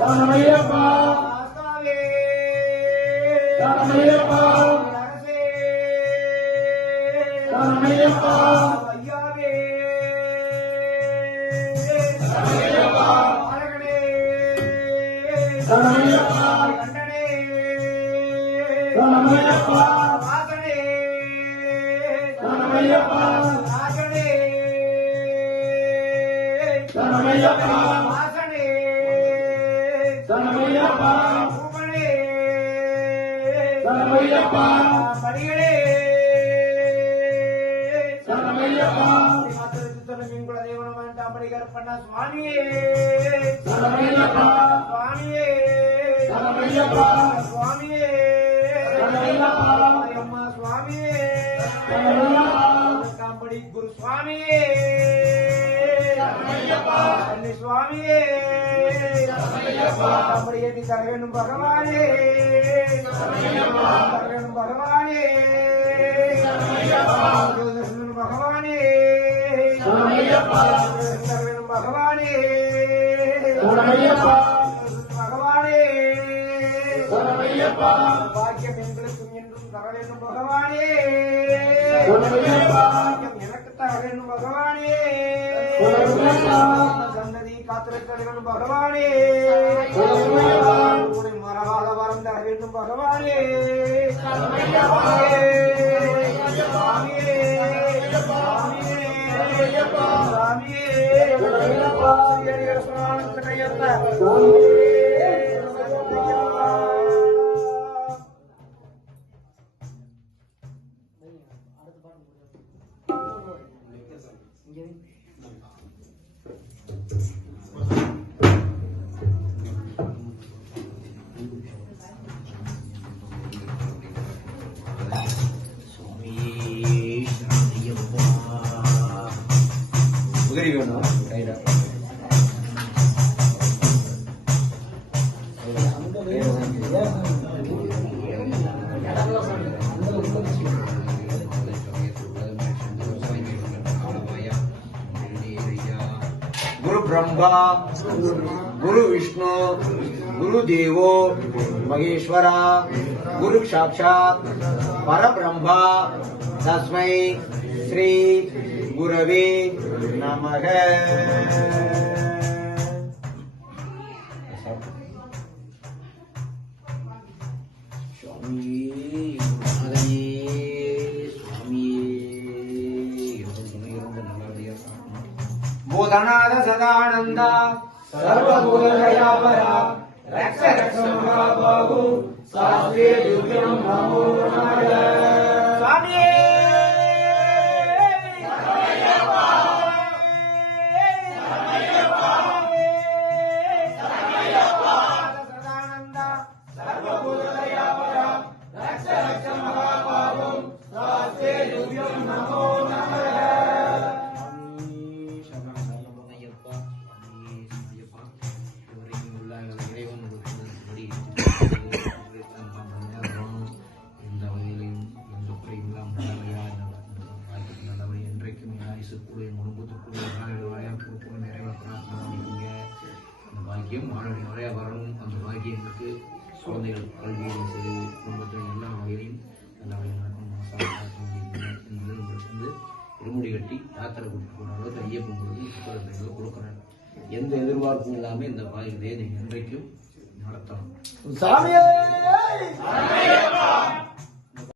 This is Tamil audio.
తనమయ్యప్ప తనమయ్యప్ప తనమయ్యప్ప తనమయ్యప్ప తనమయ్యప్ప తనమయ్యప్ప తనమయ్యప్ప பாலகனே கண்டனே வாசனே ராஜனே வாசனே பூமனே மணிகளே சுவாமியே சுவாமியே சுவாமியே அம்மா சுவாமியே காம்படி குரு சுவாமியே. சுவாமியே. ஏற்றி தர வேண்டும் பகவானே. தர வேண்டும் பகவானே. பகவானே. தர வேண்டும் பகவானே. பகவானே. பாக்கியம் எங்களுக்கும் என்றும் தர வேண்டும் பகவானே. எனக்கு தர வேண்டும் பகவானே. சந்ததி காத்திருக்க வேண்டும் பகவானே. உன்னை மறவாத வரம் தர வேண்டும் பகவானே சுவாமியே சுவாமியே ब्रह्मा गुरु विष्णु गुरु देवो महेश्वरा गुरु साक्षात पर ब्रह्मा तस्मै श्री गुरवे नमः। मोदनाद सदानंदा सर्वभूतदयापरा रक्ष रक्ष स्वामी ஆயுசுக்குள்ளே குடும்பத்துக்குள்ளே வாயா கொடுக்கணும் நிறைய பிரார்த்தனை பண்ணிக்கோங்க அந்த பாக்கியம் மாணவர்கள் நிறைய வரணும். அந்த பாக்கியம் எங்களுக்கு குழந்தைகள் கல்வியிலும் சரி குடும்பத்தில் எல்லா வகையிலையும் எல்லா வகையும் என்பது உங்களுக்கு வந்து இருமுடி கட்டி யாத்திரை கூட்டிட்டு போன அளவுக்கு ஐயப்பன் கொடுத்து சுத்தரத்தைகளை கொடுக்குறாங்க எந்த எதிர்பார்ப்பும் இல்லாமல் இந்த பாக்கியத்தை நீங்கள் என்றைக்கும் நடத்தணும். சாமியே!